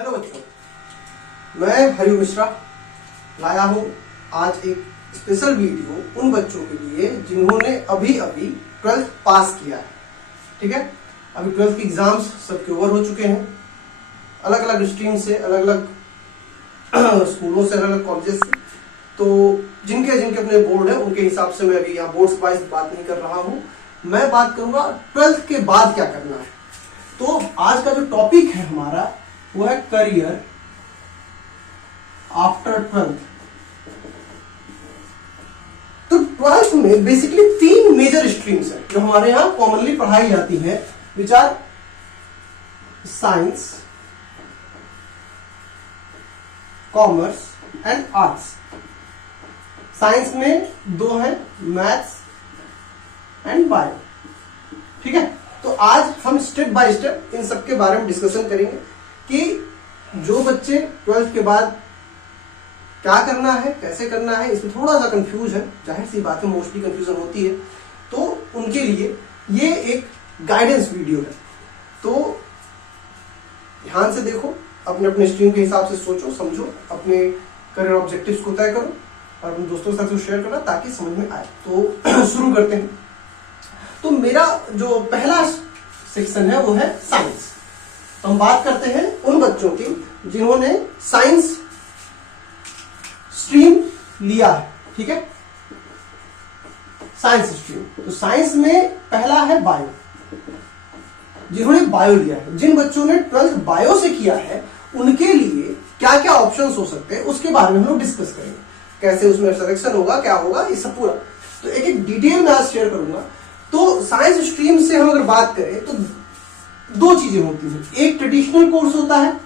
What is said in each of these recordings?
Hello बच्चों, मैं हरि मिश्रा लाया हूँ आज एक स्पेशल वीडियो उन बच्चों के लिए जिन्होंने अभी अभी 12th पास किया है। ठीक है, अभी 12th के एग्जाम्स सबके ओवर हो चुके हैं। अलग अलग स्ट्रीम से, अलग अलग स्कूलों से, अलग अलग कॉलेजेस से, तो जिनके जिनके अपने बोर्ड है उनके हिसाब से मैं अभी यहाँ बोर्ड्स वाइज बात नहीं कर रहा हूँ। मैं बात करूंगा 12th के बाद क्या करना है। तो आज का जो टॉपिक है हमारा वो है करियर आफ्टर 12th। तो 12th में बेसिकली 3 मेजर स्ट्रीम्स हैं जो हमारे यहां कॉमनली पढ़ाई जाती हैं, which are science, commerce and arts. Science में 2 हैं, मैथ्स एंड बायो। ठीक है, तो आज हम स्टेप बाय स्टेप इन सब के बारे में डिस्कशन करेंगे कि जो बच्चे 12th के बाद क्या करना है, कैसे करना है। इसमें थोड़ा सा कंफ्यूज है, जाहिर सी बात है, मोस्टली कंफ्यूजन होती है, तो उनके लिए ये एक गाइडेंस वीडियो है। तो ध्यान से देखो, अपने अपने स्ट्रीम के हिसाब से सोचो, समझो, अपने करियर ऑब्जेक्टिव्स को तय करो और अपने दोस्तों के साथ शेयर करना ताकि समझ में आए। तो शुरू करते हैं। तो मेरा जो पहला सेक्शन है वो है साइंस। तो हम बात करते हैं उन बच्चों की जिन्होंने साइंस स्ट्रीम लिया है। ठीक है, साइंस स्ट्रीम। तो साइंस में पहला है बायो, जिन्होंने बायो लिया है। जिन बच्चों ने 12th बायो से किया है उनके लिए क्या क्या ऑप्शंस हो सकते हैं उसके बारे में हम लोग डिस्कस करेंगे, कैसे उसमें सिलेक्शन होगा, क्या होगा, ये सब पूरा। तो एक एक डिटेल में आज शेयर करूंगा। तो साइंस स्ट्रीम से हम अगर बात करें तो 2 चीजें होती हैं। एक ट्रेडिशनल कोर्स होता है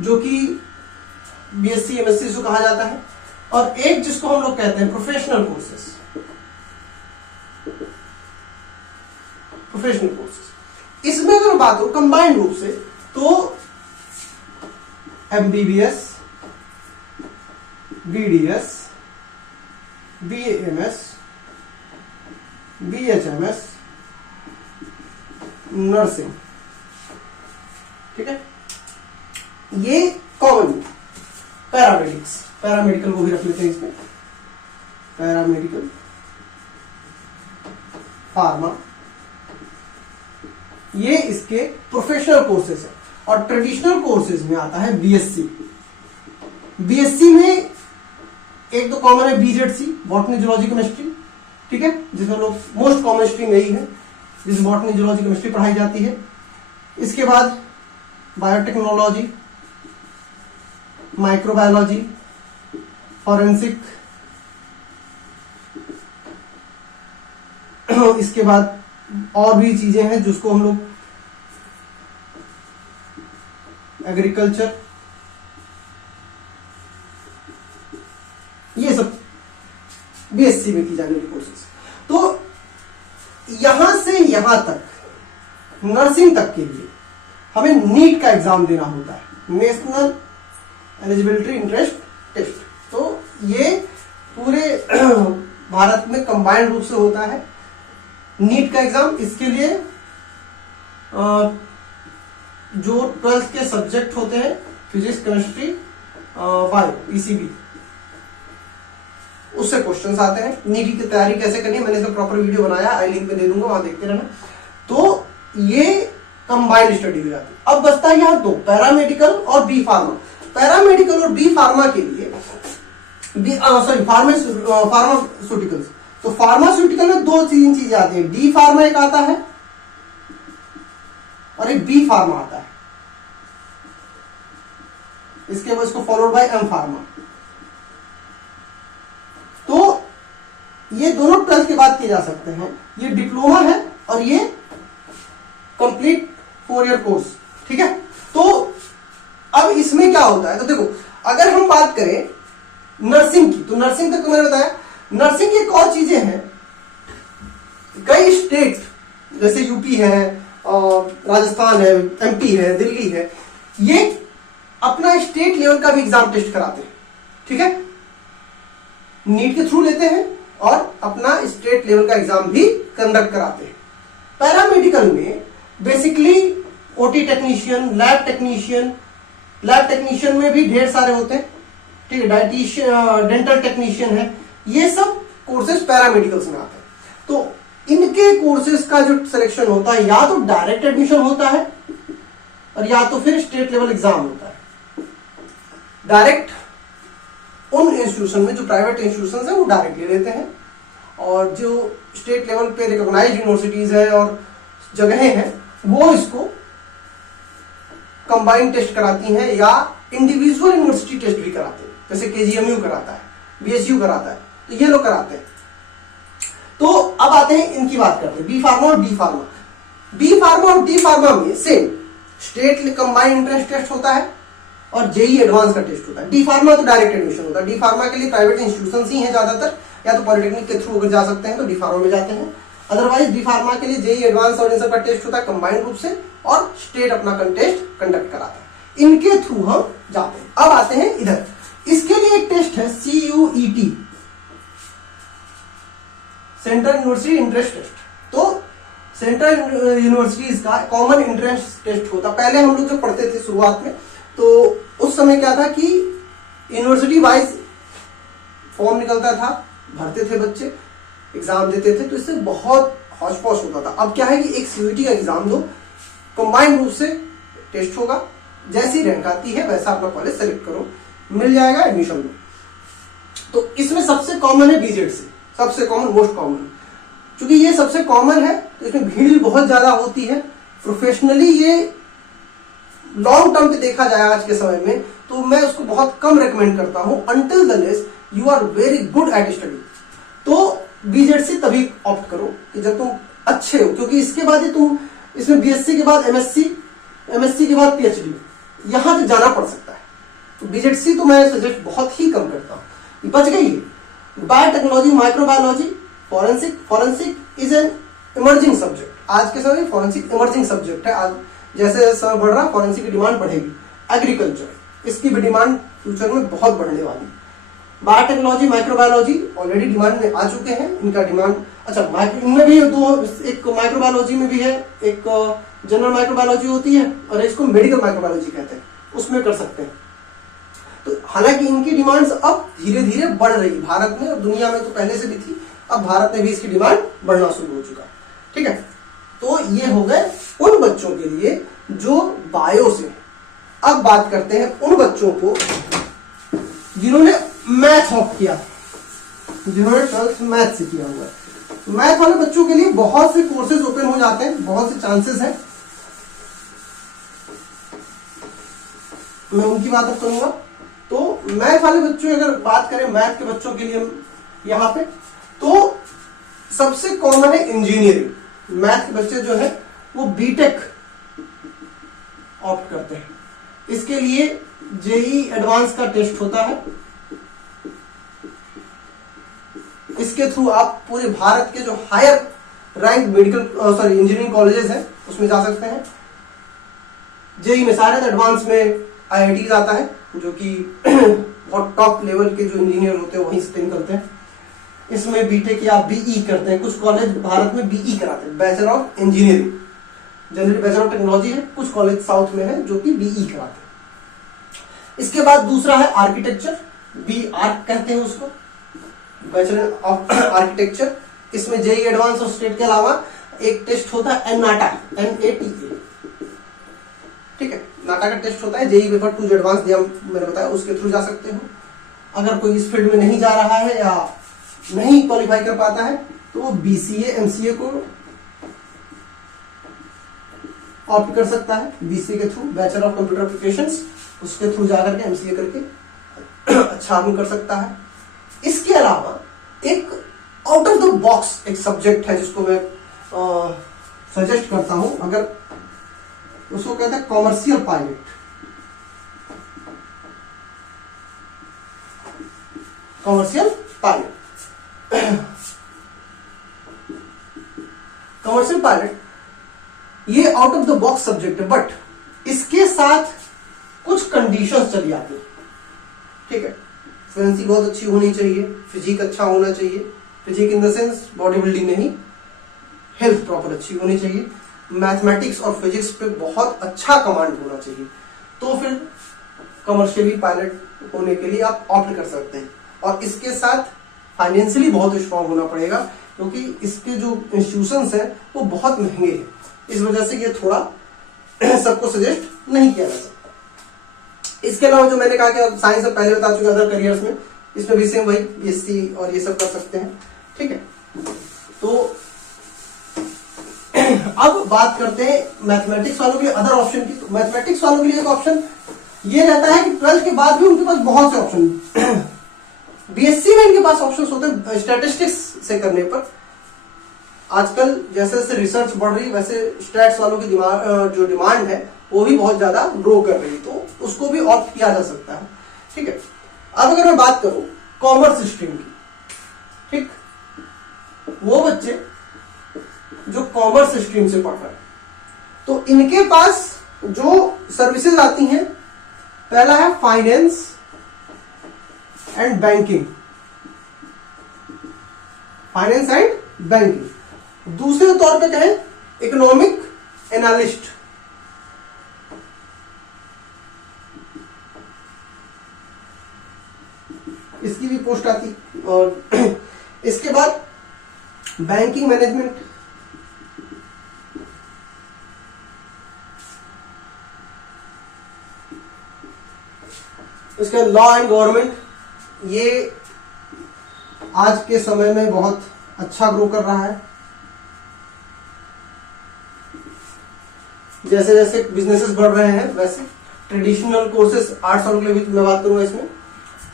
जो कि बीएससी एमएससी से कहा जाता है, और एक जिसको हम लोग कहते हैं प्रोफेशनल कोर्सेस। प्रोफेशनल कोर्सेस इसमें अगर बात हो कंबाइंड रूप से तो MBBS, BDS, BAMS, BHMS, nursing. ठीक है, ये कॉमन। पैरामेडिक्स, पैरामेडिकल को भी रख लेते हैं इसमें, पैरामेडिकल, फार्मा, ये इसके प्रोफेशनल कोर्सेज है। और ट्रेडिशनल कोर्सेज में आता है बीएससी। बीएससी में एक तो कॉमन है बीजेडसी, बॉटनी जूलॉजी केमिस्ट्री। ठीक है, जिसमें लोग मोस्ट कॉमन स्ट्रीम यही है जिसमें बॉटनी जूलॉजी केमिस्ट्री पढ़ाई जाती है। इसके बाद बायोटेक्नोलॉजी, माइक्रोबायोलॉजी, फॉरेंसिक, इसके बाद और भी चीजें हैं जिसको हम लोग एग्रीकल्चर, ये सब बीएससी में की जाने वाली कोर्सेस। तो यहां से यहां तक, नर्सिंग तक के लिए हमें नीट का एग्जाम देना होता है, नेशनल एलिजिबिलिटी इंटरेस्ट टेस्ट। तो ये पूरे भारत में कंबाइंड रूप से होता है नीट का एग्जाम। इसके लिए जो 12th के सब्जेक्ट होते हैं फिजिक्स, केमिस्ट्री, बायो, ईसीबी, उससे क्वेश्चंस आते हैं। नीट की तैयारी कैसे करनी है मैंने इसका प्रॉपर वीडियो बनाया, आई लिंक में दे दूंगा, वहां देखते रहना। तो ये कंबाइंड स्टडी हो जाती है। अब बचता है यहाँ 2, पैरामेडिकल और बी फार्मा। पैरामेडिकल और बी फार्मा के लिए फार्मास्यूटिकल्स। तो फार्मास्यूटिकल में 2-3 चीजें आती है। डी फार्मा एक आता है और एक बी फार्मा आता है। इसके बाद इसको फॉलोड बाय एम फार्मा। तो ये दोनों 12th के बाद किए जा सकते हैं। ये डिप्लोमा है और ये कंप्लीट 4 ईयर कोर्स। ठीक है, तो अब इसमें क्या होता है, तो देखो अगर हम बात करें नर्सिंग की, तो नर्सिंग तक तो मैंने बताया। नर्सिंग की एक और चीजें हैं, कई स्टेट जैसे यूपी है, राजस्थान है, एमपी है, दिल्ली है, ये अपना स्टेट लेवल का भी एग्जाम टेस्ट कराते हैं। ठीक है, नीट के थ्रू लेते हैं और अपना स्टेट लेवल का एग्जाम भी कंडक्ट कराते हैं। पैरामेडिकल में basically OT technician, lab technician, lab technician में भी ढेर सारे होते हैं, ठीक है, डाइटिशियन, डेंटल टेक्नीशियन है, ये सब कोर्सेज पैरामेडिकल्स में आते हैं। तो इनके कोर्सेज का जो सिलेक्शन होता है या तो डायरेक्ट एडमिशन होता है और या तो फिर स्टेट लेवल एग्जाम होता है। डायरेक्ट उन इंस्टीट्यूशन में जो प्राइवेट इंस्टीट्यूशन है वो डायरेक्ट ले लेते हैं, और जो स्टेट लेवल पे रिकॉग्नाइज्ड यूनिवर्सिटीज है और जगहें हैं वो इसको कंबाइंड टेस्ट कराती हैं या इंडिविजुअल यूनिवर्सिटी टेस्ट भी कराते हैं, जैसे केजीएमयू कराता है, बीएचयू कराता है, तो ये लोग कराते हैं। तो अब आते हैं इनकी बात करते हैं, बी फार्मा और डी फार्मा। बी फार्मा और डी फार्मा में same state combined entrance test होता है और जेई एडवांस का टेस्ट होता है। डी फार्मा तो डायरेक्ट एडमिशन होता है। डी फार्मा के लिए प्राइवेट इंस्टीट्यूशंस ही हैं ज्यादातर, या तो पॉलिटेक्निक के थ्रू अगर जा सकते हैं तो डी फार्मा में जाते हैं, अदरवाइज डी फार्मा के लिए जेई एडवांस और इन सब का टेस्ट होता है कंबाइंड रूप से, और स्टेट अपना टेस्ट कंडक्ट कराता है, इनके थ्रू हम जाते हैं। अब आते हैं इधर, इसके लिए एक टेस्ट है CUET, central university entrance test. तो सेंट्रल यूनिवर्सिटीज का कॉमन एंट्रेंस टेस्ट होता। पहले हम लोग जब पढ़ते थे शुरुआत में, तो उस समय क्या था कि यूनिवर्सिटी वाइज फॉर्म निकलता था, भरते थे बच्चे, एग्जाम देते थे, तो इससे बहुत हौच पौच होता था। अब क्या है कि एक CUET का एग्जाम दो, कंबाइंड रूप से टेस्ट होगा, जैसी रैंक आती है वैसा अपना कॉलेज सेलेक्ट करो, मिल जाएगा, एडमिशन लो। तो इसमें सबसे कॉमन है BZC, सबसे कॉमन, मोस्ट कॉमन। क्योंकि ये सबसे कॉमन है तो इसमें भीड़ भी बहुत ज्यादा होती है। प्रोफेशनली ये लॉन्ग टर्म पे देखा जाए आज के समय में, तो मैं उसको बहुत कम रेकमेंड करता हूं, until the less you are very good at study. तो BZC तभी ऑप्ट करो कि जब तुम अच्छे हो, क्योंकि इसके बाद ही तुम इसमें BSc के बाद MSc के बाद PhD यहां तक जाना पड़ सकता है। तो BZC तो मैं सजेस्ट बहुत ही कम करता हूं। बच गई biotechnology, microbiology, forensic is an emerging subject. आज के समय फॉरेंसिक इमर्जिंग सब्जेक्ट है। आज जैसे समय बढ़ रहा, फॉरेंसिक की डिमांड बढ़ेगी। एग्रीकल्चर, इसकी भी डिमांड फ्यूचर में बहुत बढ़ने वाली। बायोटेक्नोलॉजी, माइक्रोबायोलॉजी ऑलरेडी डिमांड में आ चुके हैं, इनका डिमांड, अच्छा इनमें भी दो, एक माइक्रोबायोलॉजी में भी है, एक जनरल माइक्रोबायोलॉजी होती है और इसको मेडिकल माइक्रोबायोलॉजी कहते हैं, उसमें कर सकते हैं। तो हालांकि इनकी डिमांड्स अब धीरे धीरे बढ़ रही है भारत में, और दुनिया में तो पहले से भी थी, अब भारत में भी इसकी डिमांड बढ़ना शुरू हो चुका है। ठीक है, तो ये हो गए उन बच्चों के लिए जो बायो से। अब बात करते हैं उन बच्चों को जिन्होंने मैथ ऑप्ट किया, जिन्होंने 12th मैथ से किया हुआ है। मैथ वाले बच्चों के लिए बहुत से कोर्सेज ओपन हो जाते हैं, बहुत से चांसेस हैं, मैं उनकी बात अब करूंगा। तो मैथ वाले बच्चों, अगर बात करें मैथ के बच्चों के लिए यहाँ पे, तो सबसे कॉमन है इंजीनियरिंग। मैथ के बच्चे जो है वो बीटेक ऑप्ट करते हैं। इसके लिए जेई एडवांस का टेस्ट होता है, इसके थ्रू आप पूरे भारत के जो higher rank medical engineering colleges हैं उसमें जा सकते हैं। जेई में सारे एडवांस में IIT आता है, जो कि बहुत टॉप लेवल के जो इंजीनियर होते हैं वहीं से निकलते हैं। इसमें बीटेक या BE करते हैं, कुछ कॉलेज भारत में BE कराते हैं, bachelor of engineering, generally bachelor of technology है, कुछ कॉलेज साउथ में है जो कि BE कराते हैं। इसके बाद दूसरा है आर्किटेक्चर, BArch कहते हैं उसको, बैचलर ऑफ आर्किटेक्चर। इसमें जेई एडवांस और स्टेट के अलावा एक टेस्ट होता है NATA, NATA, ठीक है, नाटा का टेस्ट होता है। जेई पेपर 2 जो एडवांस दिया मैंने बताया, उसके थ्रू जा सकते हो। अगर कोई इस फील्ड में नहीं जा रहा है या नहीं क्वालिफाई कर पाता है तो वो BCA MCA को ऑप्ट कर सकता है। BCA के through, bachelor of computer applications, उसके थ्रू जाकर के MCA करके अच्छा हम कर सकता है। इसके अलावा एक आउट ऑफ द बॉक्स एक सब्जेक्ट है जिसको मैं सजेस्ट करता हूं, अगर उसको कहते हैं commercial pilot. Commercial pilot, commercial pilot ये out of the box subject है, बट इसके साथ कुछ कंडीशंस चली आती है। ठीक है, फ्लुएंसी बहुत अच्छी होनी चाहिए, फिजिक अच्छा होना चाहिए, physique in the sense body building नहीं, हेल्थ प्रॉपर अच्छी होनी चाहिए, मैथमेटिक्स और फिजिक्स पे बहुत अच्छा कमांड होना चाहिए, तो फिर कमर्शियली पायलट होने के लिए आप ऑप्ट कर सकते हैं। और इसके साथ फाइनेंशियली बहुत स्ट्रांग होना पड़ेगा, क्योंकि इसके जो इंस्टीट्यूशंस हैं वो बहुत महंगे हैं, इस वजह से ये थोड़ा सबको सजेस्ट नहीं किया जा सकता। इसके अलावा जो मैंने कहा कि साइंस में पहले बता चुके अदर करियर्स में, इसमें भी सेम वही बीएससी और ये सब कर सकते हैं, ठीक है। तो अब बात करते हैं मैथमेटिक्स वालों के लिए अदर ऑप्शन की। तो मैथमेटिक्स वालों के लिए एक ऑप्शन ये रहता है कि 12th के बाद भी उनके पास बहुत से ऑप्शन बीएससी में इनके पास ऑप्शंस होते हैं स्टैटिस्टिक्स से करने पर। आजकल जैसे जैसे रिसर्च बढ़ रही वैसे स्टैट्स वालों की जो डिमांड है वो भी बहुत ज्यादा ग्रो कर रही है, तो उसको भी ऑप्ट किया जा सकता है, ठीक है। अब अगर मैं बात करूं कॉमर्स स्ट्रीम की, ठीक, वो बच्चे जो कॉमर्स स्ट्रीम से पढ़ रहे हैं तो इनके पास जो सर्विसेज आती हैं, पहला है finance and banking, finance and banking. दूसरे तौर पे कहें इकोनॉमिक एनालिस्ट, इसकी भी पोस्ट आती। और इसके बाद बैंकिंग मैनेजमेंट, इसका लॉ एंड गवर्नमेंट, ये आज के समय में बहुत अच्छा ग्रो कर रहा है। जैसे जैसे बिजनेसेस बढ़ रहे हैं वैसे ट्रेडिशनल कोर्सेज 8 साल के लिए भी मैं बात करूंगा इसमें।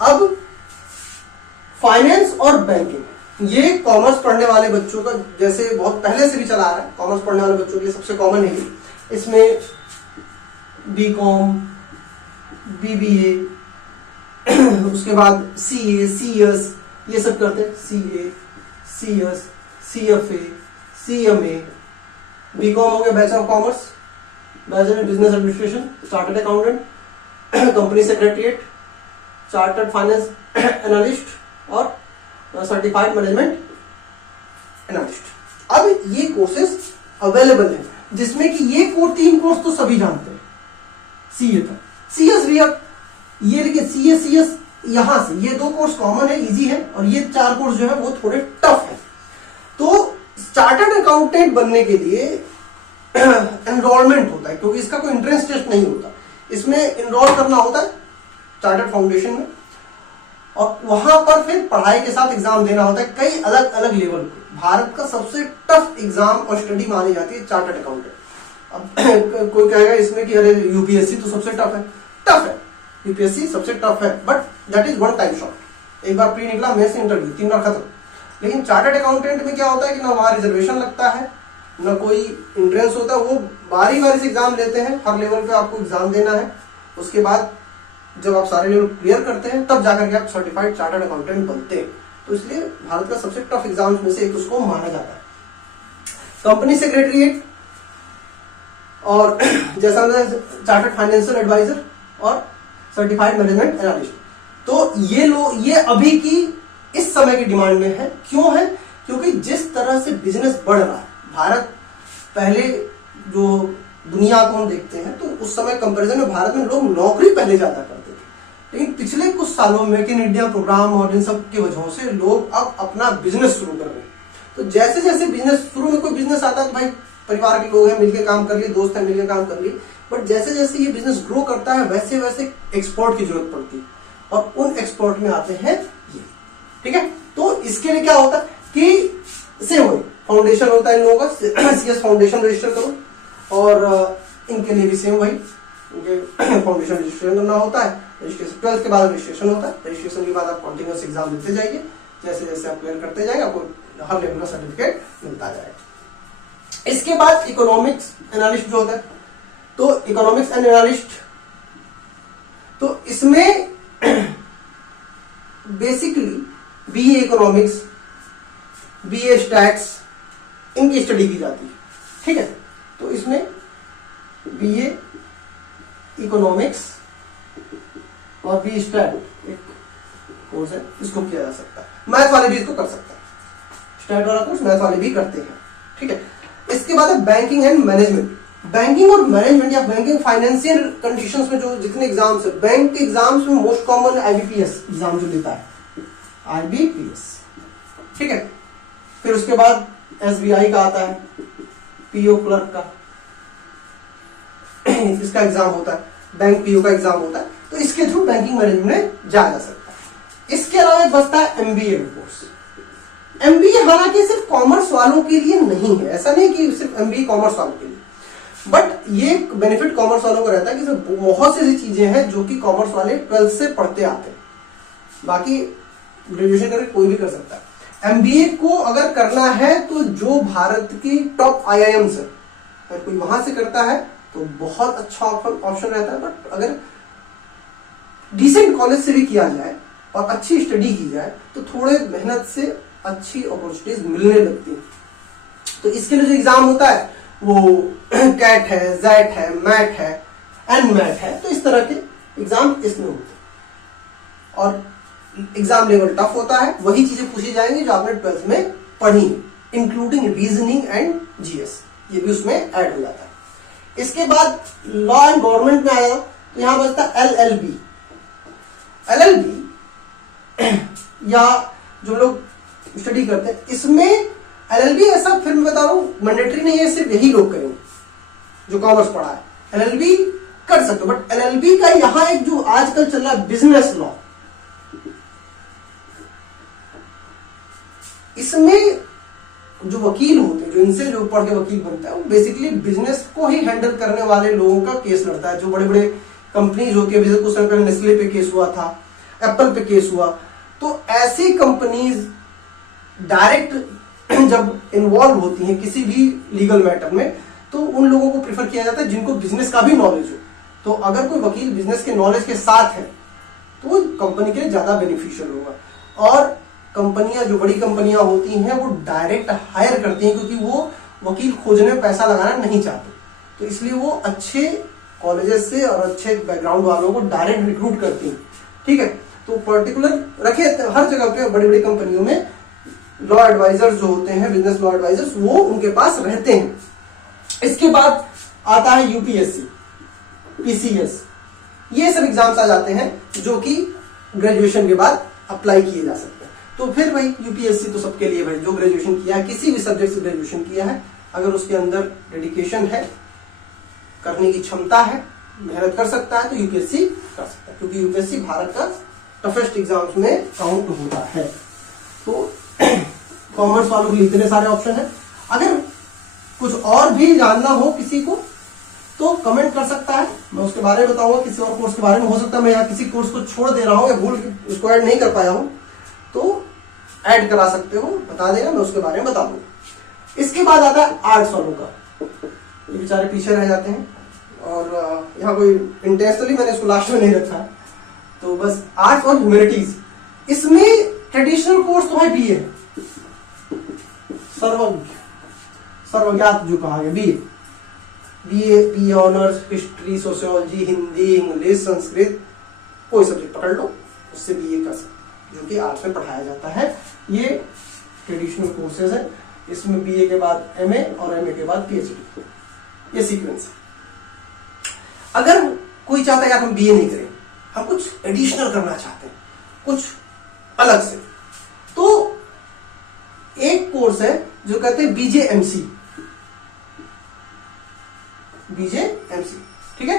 अब फाइनेंस और बैंकिंग, ये कॉमर्स पढ़ने वाले बच्चों का जैसे बहुत पहले से भी चला आ रहा है, कॉमर्स पढ़ने वाले बच्चों के लिए सबसे कॉमन है। इसमें बीकॉम, बीबीए, उसके बाद सीए, सीएस, ये सब करते हैं। CA, CS, CFA, CMA. BCom हो गया bachelor of commerce, bachelor in business administration, chartered accountant, company secretariat, chartered finance analyst और सर्टिफाइड मैनेजमेंट एनालिस्ट। अब ये कोर्सेज अवेलेबल हैं, जिसमें कि ये 3 कोर्स तो सभी जानते हैं सीए तक। सीएस भी अब ये देखिए सीए, सीएस यहां से ये 2 कोर्स कॉमन है, इजी है, और ये 4 कोर्स जो है वो थोड़े टफ है। तो चार्टर्ड अकाउंटेंट बनने के लिए एनरोलमेंट होता है, क्योंकि इसका कोई एंट्रेंस टेस्ट नहीं होता, इसमें एनरोल करना होता है चार्टर्ड फाउंडेशन में, और वहां पर फिर पढ़ाई के साथ एग्जाम देना होता है कई अलग अलग लेवल पे। भारत का सबसे टफ एग्जाम और स्टडी मानी जाती है चार्टर्ड अकाउंटेंट। अब कोई कहेगा इसमें कि अरे यूपीएससी तो सबसे टफ है, यूपीएससी सबसे टफ है, but that is one time shot. एक बार प्री निकला, मेंस इंटरव्यू, 3 बार खत्म। लेकिन चार्टर्ड अकाउंटेंट में क्या होता है कि ना वहां रिजर्वेशन लगता है, ना कोई इंट्रेंस होता है, वो बारी बारी से एग्जाम लेते हैं, हर लेवल पे आपको एग्जाम देना है। उसके बाद जब आप सारे लेवल क्लियर करते हैं तब जाकर के आप सर्टिफाइड चार्टर्ड अकाउंटेंट बनते हैं। तो इसलिए भारत का सबसे टफ एग्जाम में से एक उसको माना जाता है। कंपनी सेक्रेटरीट और जैसा चार्टर्ड फाइनेंशियल एडवाइजर और सर्टिफाइड मैनेजमेंट एनालिस्ट। तो ये अभी की इस समय की डिमांड में है। क्यों है? क्योंकि जिस तरह से बिजनेस बढ़ रहा है, भारत पहले जो दुनिया को हम देखते हैं तो उस समय कंपैरिजन में भारत में लोग नौकरी पहले ज्यादा करते थे, लेकिन पिछले कुछ सालों में मेक इन इंडिया प्रोग्राम और इन सब की वजह से लोग अब अपना बिजनेस शुरू कर रहे हैं। तो जैसे जैसे बिजनेस, शुरू में कोई बिजनेस आता है तो भाई परिवार के लोग हैं मिलकर काम कर लिए, दोस्त हैं मिलकर काम कर लिए, बट जैसे जैसे ये बिजनेस ग्रो करता है वैसे वैसे एक्सपोर्ट की जरूरत पड़ती है, और उन एक्सपोर्ट में आते हैं ये, ठीक है। तो इसके लिए क्या होता है कि सेम वही फाउंडेशन होता है इन लोगों का, सीएस फाउंडेशन रजिस्टर करो, और इनके लिए भी सेम वही इनके फाउंडेशन रजिस्ट्रेशन करना होता है। रजिस्ट्रेशन 12th के बाद रजिस्ट्रेशन होता है, रजिस्ट्रेशन के बाद आप कॉन्टिन्यूस एग्जाम देते जाइए, जैसे जैसे आप क्लियर करते जाएंगे आपको हर लेवल का सर्टिफिकेट मिलता जाएगा। इसके बाद इकोनॉमिक्स एनालिस्ट जो होता है, तो इकोनॉमिक्स एंड एनालिस्ट, तो इसमें basically BA economics, BA stats, इनकी स्टडी की जाती है, ठीक है। तो इसमें बीए इकोनॉमिक्स और बी स्टैट एक कोर्स है, इसको किया जा सकता है। मैथ वाले भी इसको कर सकते हैं, स्टैट वाला कोर्स मैथ वाले भी करते हैं, ठीक है। इसके बाद है बैंकिंग एंड मैनेजमेंट। बैंकिंग और मैनेजमेंट या बैंकिंग फाइनेंशियल कंडीशंस में जो जितने एग्जाम्स है, बैंक के एग्जाम्स में मोस्ट कॉमन आईबीपीएस एग्जाम जो लेता है, आईबीपीएस, ठीक है। फिर उसके बाद एसबीआई का आता है, पीओ क्लर्क का इसका एग्जाम होता है, बैंक पीओ का एग्जाम होता है। तो इसके थ्रू बैंकिंग मैनेजमेंट में जाया जा सकता है। इसके अलावा बचता है एमबीए कोर्स। एमबीए हालांकि सिर्फ कॉमर्स वालों के लिए नहीं है, ऐसा नहीं कि सिर्फ एमबीए कॉमर्स वालों के लिए, बट ये बेनिफिट कॉमर्स वालों को रहता है कि बहुत सी ऐसी चीजें हैं जो कि कॉमर्स वाले 12th से पढ़ते आते हैं, बाकी ग्रेजुएशन करके कोई भी कर सकता है। एमबीए को अगर करना है तो जो भारत की टॉप आईआईएम्स है, अगर कोई वहां से करता है तो बहुत अच्छा ऑप्शन रहता है। बट अगर डिसेंट कॉलेज से भी किया जाए और अच्छी स्टडी की जाए तो थोड़े मेहनत से अच्छी अपॉर्चुनिटीज मिलने लगती हैं। तो इसके लिए जो एग्जाम होता है वो कैट है, जैट है, मैट है, एनमैट है, तो इस तरह के एग्जाम इसमें होते हैं और एग्जाम लेवल टफ होता है। वही चीजें पूछी जाएंगी जो आपने 12th में पढ़ी, इंक्लूडिंग रीजनिंग एंड जीएस, ये भी उसमें ऐड हो जाता है। इसके बाद लॉ एंड गवर्नमेंट में आया तो यहां बचता एलएलबी। एलएलबी या जो लोग स्टडी करते हैं, इसमें एलएलबी ऐसा फिर मैं बता रहा हूं मैंडेटरी नहीं है, सिर्फ यही लोग करेंगे जो कॉमर्स पढ़ा है। एलएलबी कर सकते हो, बट एलएलबी का यहां एक जो आजकल चल रहा है बिजनेस लॉ, इसमें जो वकील होते हैं, जो इनसे जो पढ़ के वकील बनता है, वो बेसिकली बिजनेस को ही हैंडल करने वाले लोगों का केस लड़ता है। जो बड़े बड़े कंपनीज होती है, जैसे कुछ समय पहले नेस्ले पे केस हुआ था, एप्पल पे केस हुआ, तो ऐसी कंपनीज डायरेक्ट जब इन्वॉल्व होती हैं किसी भी लीगल मैटर में, तो उन लोगों को प्रेफर किया जाता है जिनको बिजनेस का भी नॉलेज हो। तो अगर कोई वकील बिजनेस के नॉलेज के साथ है तो वो कंपनी के लिए ज्यादा बेनिफिशियल होगा। और कंपनियां, जो बड़ी कंपनियां होती हैं, वो डायरेक्ट हायर करती हैं क्योंकि वो वकील खोजने में पैसा लगाना नहीं चाहते, तो इसलिए वो अच्छे कॉलेजेस से और अच्छे बैकग्राउंड वालों को डायरेक्ट रिक्रूट करती हैं, ठीक है। तो पर्टिकुलर रखे हर जगह पे बड़ी बड़ी कंपनियों में लॉ एडवाइजर्स जो होते हैं, बिजनेस लॉ एडवाइजर्स, वो उनके पास रहते हैं। इसके बाद आता है यूपीएससी, पीसीएस, ये सब एग्जाम्स आ जाते हैं जो कि ग्रेजुएशन के बाद अप्लाई किए जा सकते हैं। तो फिर भाई यूपीएससी तो सबके लिए भाई, जो ग्रेजुएशन किया है, किसी भी सब्जेक्ट से ग्रेजुएशन किया है, अगर उसके अंदर डेडिकेशन है, करने की क्षमता है, मेहनत कर सकता है, तो यूपीएससी कर सकता है, क्योंकि यूपीएससी भारत का टफेस्ट एग्जाम्स में काउंट होता है। तो कॉमर्स वालों के लिए इतने सारे ऑप्शन है। अगर कुछ और भी जानना हो किसी को तो कमेंट कर सकता है, मैं उसके बारे में बताऊंगा। किसी और कोर्स के बारे में हो सकता है मैं यहाँ किसी कोर्स को छोड़ दे रहा हूँ या भूल उसको ऐड नहीं कर पाया हूँ, तो ऐड करा सकते हो, बता देना, मैं उसके बारे में बता दूंगा। इसके बाद आता है आर्ट्स वालों का, ये बेचारे पीछे रह जाते हैं और यहाँ कोई इंटेंशनली मैंने इसको लास्ट में नहीं रखा है। तो बस आर्ट्स और ह्यूमैनिटीज, इसमें ट्रेडिशनल कोर्स तो है बीए, सर्वज्ञात जो कहा गया, BA honours, history, sociology, Hindi, English, Sanskrit, कोई सब्जेक्ट पकड़ लो, उससे बीए कर सकते, जो कि आर्ट्स में पढ़ाया जाता है। ये ट्रेडिशनल कोर्सेज है। इसमें बीए के बाद एमए और एमए के बाद पीएचडी, ये सीक्वेंस है। अगर कोई चाहता है यार हम बीए नहीं करें, हम कुछ एडिशनल करना चाहते हैं, कुछ अलग से, तो एक कोर्स है जो कहते हैं बीजेएमसी, ठीक है।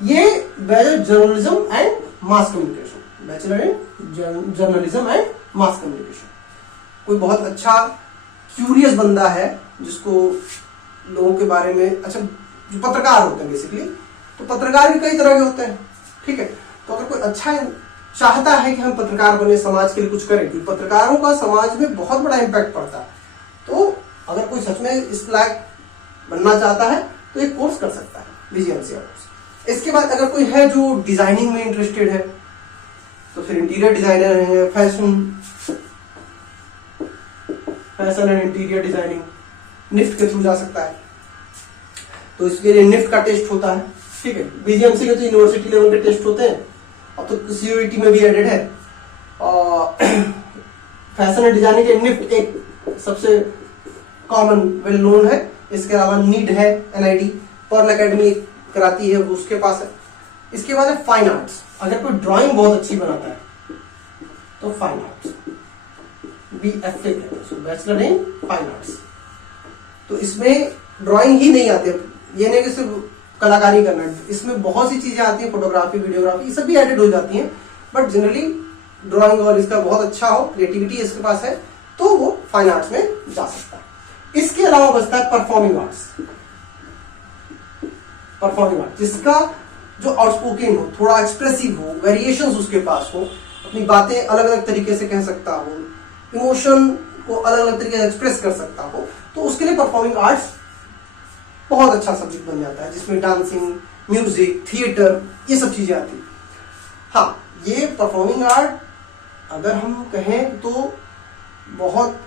ये bachelor journalism and mass communication, bachelor in journalism and mass communication. कोई बहुत अच्छा क्यूरियस बंदा है जिसको लोगों के बारे में, अच्छा जो पत्रकार होते हैं बेसिकली, तो पत्रकार भी कई तरह के होते हैं, ठीक है। तो अगर कोई अच्छा चाहता है कि हम पत्रकार बने, समाज के लिए कुछ करें, क्योंकि पत्रकारों का समाज में बहुत बड़ा इंपैक्ट पड़ता है, तो अगर कोई सच में इस लायक बनना चाहता है तो एक कोर्स कर सकता है, बीजेएमसी कोर्स। इसके बाद अगर कोई है जो डिजाइनिंग में इंटरेस्टेड है, तो फिर इंटीरियर डिजाइनर है, fashion and interior designing, NIFT के थ्रू जा सकता है, तो इसके लिए निफ्ट का टेस्ट होता है, ठीक है। बीजेएमसी के तो यूनिवर्सिटी लेवल के टेस्ट होते हैं, अब तो सीयूईटी में भी एडेड है। और फैशन एंड डिजाइनिंग के निफ्ट एक सबसे कॉमन वेल नोन है। इसके अलावा नीड है, NID, पर्ल एकेडमी कराती है, वो उसके पास है। इसके बाद है फाइन आर्ट्स। अगर कोई ड्राइंग बहुत अच्छी बनाता है तो फाइन आर्ट्स, BFA कहते हैं उसको, बैचलर इन फाइन आर्ट्स। तो इसमें ड्राइंग ही नहीं आती, ये नहीं कि सिर्फ कलाकारी करना है, इसमें बहुत सी चीजें आती हैं, फोटोग्राफी, वीडियोग्राफी, ये सब भी एडेड हो जाती हैं। बट जनरली ड्राइंग और इसका बहुत अच्छा हो, क्रिएटिविटी इसके पास है, तो वो फाइन आर्ट्स में जा सकता है। इसके अलावा बचता है परफॉर्मिंग आर्ट्स। परफॉर्मिंग आर्ट जिसका जो आउटस्पोकन हो, थोड़ा एक्सप्रेसिव हो, वेरिएशंस उसके पास हो, अपनी बातें अलग अलग तरीके से कह सकता हो, इमोशन को अलग अलग तरीके से एक्सप्रेस कर सकता हो, तो उसके लिए परफॉर्मिंग आर्ट्स बहुत अच्छा सब्जेक्ट बन जाता है, जिसमें डांसिंग, म्यूजिक, थिएटर, ये सब चीजें आती हैं। हाँ, ये परफॉर्मिंग आर्ट अगर हम कहें तो बहुत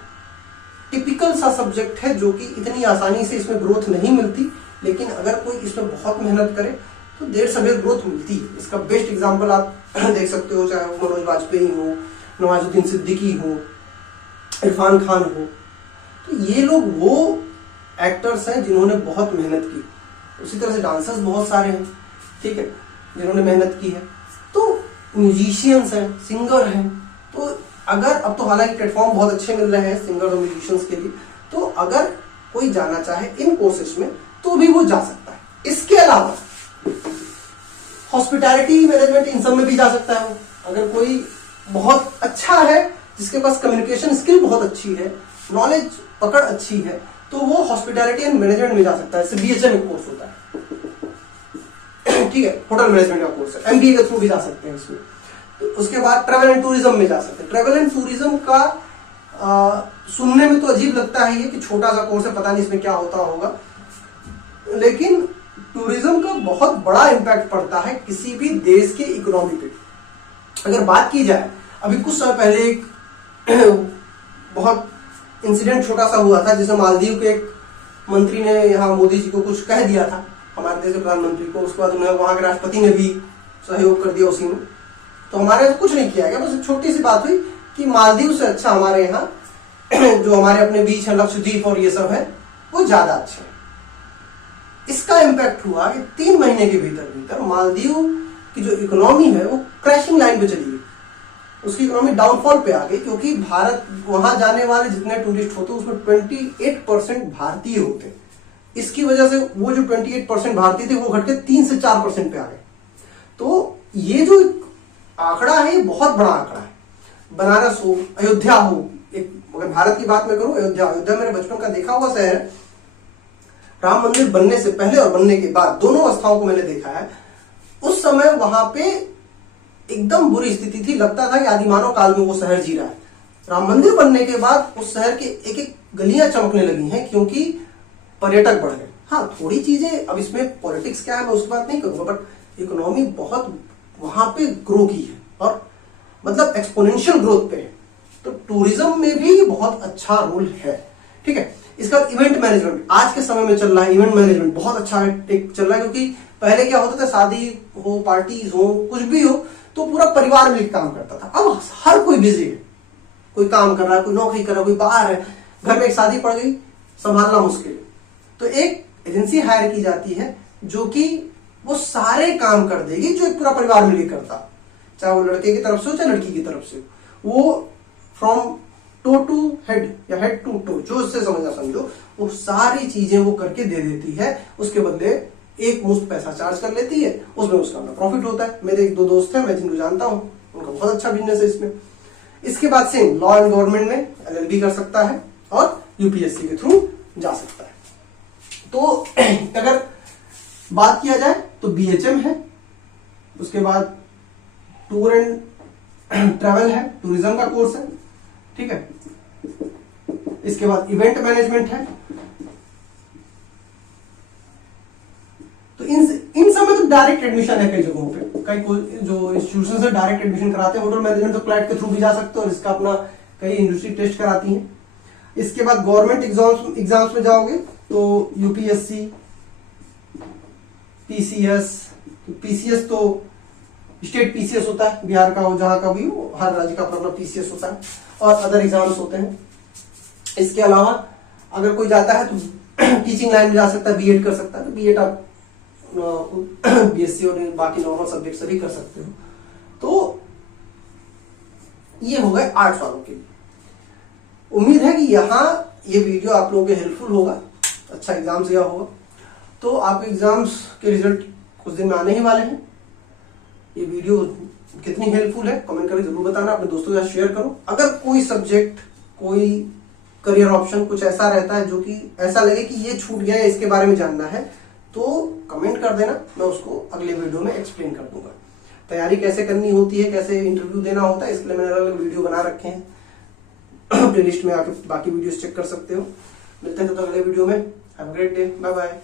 टिपिकल सा सब्जेक्ट है, जो कि इतनी आसानी से इसमें ग्रोथ नहीं मिलती, लेकिन अगर कोई इसमें बहुत मेहनत करे तो देर सवेर ग्रोथ मिलती है। इसका बेस्ट एग्जांपल आप देख सकते हो, चाहे वो मनोज वाजपेयी हो, नवाजुद्दीन सिद्दीकी हो, इरफान खान हो, तो ये लोग वो एक्टर्स हैं जिन्होंने बहुत मेहनत की। उसी तरह से डांसर्स बहुत सारे हैं, ठीक है, जिन्होंने मेहनत की है। तो म्यूजिशियंस हैं, सिंगर हैं, तो अगर अब तो हालांकि प्लेटफॉर्म बहुत अच्छे मिल रहे हैं सिंगर और म्यूजिशियंस के लिए, तो अगर कोई जाना चाहे इन कोर्सेज में तो भी वो जा सकता है। इसके अलावा हॉस्पिटैलिटी मैनेजमेंट, इन सब में भी जा सकता है वो। अगर कोई बहुत अच्छा है, जिसके पास कम्युनिकेशन स्किल बहुत अच्छी है, नॉलेज पकड़ अच्छी है, तो वो हॉस्पिटैलिटी एंड मैनेजमेंट में जा सकता है। BHM एक कोर्स होता है, ठीक है, होटल मैनेजमेंट का कोर्स है, MBA के थ्रू भी जा सकते हैं इसमें। तो उसके बाद ट्रैवल एंड टूरिज्म में जा सकते हैं। ट्रैवल एंड टूरिज्म का सुनने में तो अजीब लगता है ये कि छोटा सा कोर्स है, पता नहीं इसमें क्या होता होगा, लेकिन टूरिज्म का बहुत बड़ा इम्पैक्ट पड़ता है किसी भी देश की इकोनॉमी पे। अगर बात की जाए, अभी कुछ समय पहले एक बहुत इंसिडेंट छोटा सा हुआ था, जिसमें मालदीव के एक मंत्री ने यहाँ मोदी जी को कुछ कह दिया था, हमारे देश के प्रधानमंत्री को। उसके बाद उन्हें वहां के राष्ट्रपति ने भी सहयोग कर दिया उसी में। तो हमारे कुछ नहीं किया गया, बस एक छोटी सी बात हुई कि मालदीव से अच्छा हमारे यहाँ जो हमारे अपने बीच है लक्षद्वीप और ये सब है, वो ज्यादा अच्छे हैं। इसका इम्पैक्ट हुआ कि 3 महीने के भीतर मालदीव की जो इकोनॉमी है वो क्रैशिंग लाइन पे चली गई। उसकी इकोनॉमी डाउनफॉल पे आ गई, क्योंकि भारत, वहां जाने वाले जितने टूरिस्ट होते हैं उसमें 28% भारतीय होते हैं। इसकी वजह से वो जो 28% भारतीय थे वो घट के 3 से 4% पे आ गए। तो ये जो आंकड़ा है, ये बहुत बड़ा आंकड़ा है। बनारस हो, अयोध्या हो, एक अगर भारत की बात मैं करूं, अयोध्या मेरे बचपन का देखा हुआ शहर है। राम मंदिर बनने से पहले और बनने के बाद दोनों अवस्थाओं को मैंने देखा है। उस समय वहां पे एकदम बुरी स्थिति थी, लगता था कि आदिमानव काल में वो शहर जी रहा है। राम मंदिर बनने के बाद उस शहर के एक एक गलियां चमकने लगी हैं, क्योंकि पर्यटक बढ़ गए। हाँ, थोड़ी चीजें, अब इसमें पॉलिटिक्स क्या है मैं उसकी बात नहीं करूंगा, बट इकोनॉमी बहुत वहां पे ग्रो की है, और मतलब एक्सपोनेंशियल ग्रोथ पे है। तो टूरिज्म में भी बहुत अच्छा रोल है, ठीक है। इसका इवेंट मैनेजमेंट आज के समय में चल रहा है, इवेंट मैनेजमेंट बहुत अच्छा चल रहा है, क्योंकि पहले क्या होता था, शादी हो, पार्टीज हो, कुछ भी हो, तो पूरा परिवार मिलकर काम करता था। अब हर कोई बिजी है, कोई काम कर रहा है, कोई नौकरी कर रहा है, कोई बाहर है, घर में एक शादी पड़ गई, संभालना मुश्किल है। तो एक एजेंसी हायर की जाती है जो कि वो सारे काम कर देगी जो एक पूरा परिवार मिलकर करता, चाहे वो लड़के की तरफ से हो चाहे लड़की की तरफ से। वो फ्रॉम टो टू हेड या हेड टू टो, जो उससे समझो, वो सारी चीजें वो करके दे देती है। उसके बदले एक मुश्त पैसा चार्ज कर लेती है, उसमें उसका अपना प्रॉफिट होता है। मेरे 1-2 दोस्त हैं, मैं जिनको जानता हूं, उनका बहुत अच्छा बिजनेस है इसमें। इसके बाद से लॉ एंड गवर्नमेंट में LLB कर सकता है और UPSC के थ्रू जा सकता है। तो अगर बात किया जाए तो BHM है, उसके बाद टूर एंड ट्रैवल है, टूरिज्म का कोर्स है, ठीक है। इसके बाद इवेंट मैनेजमेंट है। तो इन सब में तो डायरेक्ट एडमिशन है कई जगहों पे, कई जो इंस्टीट्यूशन से डायरेक्ट एडमिशन कराते हैं। होटल मैनेजमेंट तो क्लैट के थ्रू भी जा सकते हो, और इसका अपना कई इंडस्ट्री टेस्ट कराती हैं। इसके बाद गवर्नमेंट एग्जाम्स में जाओगे तो UPSC, PCS तो स्टेट PCS होता है, बिहार का हो जहां का भी हो, हर राज्य का अपना PCS होता है, और अदर एग्जाम्स होते हैं। इसके अलावा अगर कोई जाता है तो टीचिंग लाइन में जा सकता है, बीएड कर सकता है, तो बीएड आप बीएससी और बाकी नॉर्मल सब्जेक्ट से भी कर सकते हो। तो ये हो गए आर्ट्स वालों के लिए। उम्मीद है कि यहाँ ये वीडियो आप लोगों के हेल्पफुल होगा, अच्छा एग्जाम्स दिया होगा। तो आपके एग्जाम्स के रिजल्ट कुछ दिन में आने ही वाले हैं। ये वीडियो कितनी हेल्पफुल है कमेंट करके जरूर बताना, अपने दोस्तों के साथ शेयर करो। अगर कोई सब्जेक्ट, कोई करियर ऑप्शन कुछ ऐसा रहता है जो कि ऐसा लगे कि ये छूट गया है, इसके बारे में जानना है, तो कमेंट कर देना, मैं उसको अगले वीडियो में एक्सप्लेन कर दूंगा। तैयारी कैसे करनी होती है, कैसे इंटरव्यू देना होता है, इसके लिए मैंने अलग अलग वीडियो बना रखे हैं। प्लेलिस्ट में आके बाकी वीडियोस चेक कर सकते हो। मिलते हैं तो अगले वीडियो में। Have a great day, bye bye.